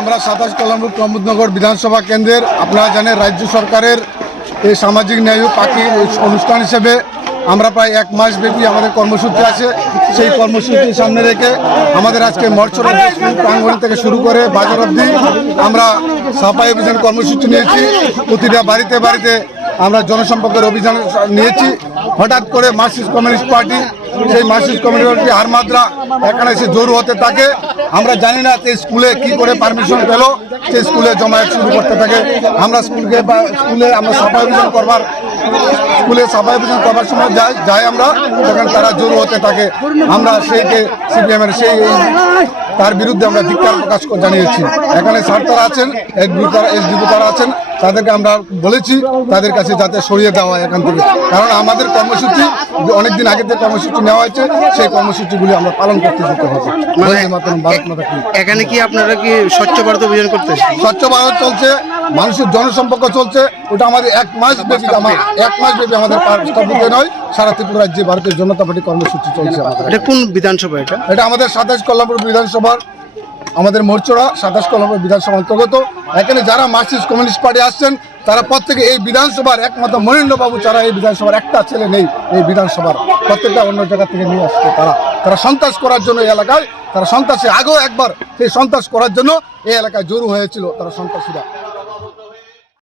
আমরা 27 কলমপুর প্রমোদনগর বিধানসভা কেন্দ্রের আপনারা জানেন রাজ্য সরকারের এই সামাজিক ন্যায় পাখি অনুষ্ঠান হিসেবে আমরা প্রায় 1 মাস ব্যাপী আমাদের কর্মসূচি আছে। সেই কর্মসূচি সামনে রেখে আমাদের আজকে মরচরা প্রাঙ্গণ থেকে শুরু করে বাজার অবধি আমরা সাফাই অভিযান কর্মসূচি নিয়েছি। প্রতিটা বাড়িতে বাড়িতে আমরা জনসম্পর্কের অভিযান নিয়েছি। হঠাৎ করে মার্কসিস্ট কমিউনিস্ট পার্টি সেই মার্কসিস্ট কমিউনিস্ট পার্টি হারমাদ্রা এখানে এসে জোর হতে থাকে। আমরা জানি না যে স্কুলে কি করে পারমিশন পেল সেই স্কুলে জমায়েত শুরু করতে থাকে। আমরা স্কুলে আমরা সাফাই অভিযান করবার সময় যাই আমরা তখন তারা জোর হতে থাকে। আমরা সেইকে সিপিএমের তার বিরুদ্ধে আমরা ধিক্কার প্রকাশ জানিয়েছি। এখানে স্যার তারা আছেন, এসডিপি তারা আছেন, তাদেরকে আমরা বলেছি তাদের কাছে যাতে সরিয়ে দেওয়া হয় এখান থেকে। কারণ আমাদের কর্মসূচি অনেকদিন আগে থেকে কর্মসূচি নেওয়া হয়েছে, সেই কর্মসূচিগুলি আমরা পালন করতে যেতে হবে। এখানে কি আপনারা কি স্বচ্ছ ভারত অভিযান করতেছেন? স্বচ্ছ ভারত চলছে, মানুষের জনসম্পর্ক চলছে। ওটা আমাদের 1 মাস ব্যাপী আমাদের স্থগিত নয়, সারা ত্রিপুরা রাজ্যে ভারতীয় জনতা পার্টি কর্মসূচি চলছে। এটা কোন বিধানসভা? এটা আমাদের 27 কলমপুর বিধানসভার আমাদের মোরচরা 27 কলমপুর বিধানসভা অন্তর্গত। এখানে যারা মার্কসিস্ট কমিউনিস্ট পার্টি আসছেন তারা প্রত্যেকে এই বিধানসভার একমাত্র মনীন্দ্রবাবু ছাড়া এই বিধানসভার একটা ছেলে নেই। এই বিধানসভার প্রত্যেকটা অন্য জায়গা থেকে নিয়ে আসছে। তারা সন্ত্রাস করার জন্য এই এলাকায়, তারা সন্ত্রাসী আগেও একবার সেই সন্ত্রাস করার জন্য এই এলাকায় জড়ো হয়েছিল তারা সন্ত্রাসীরা।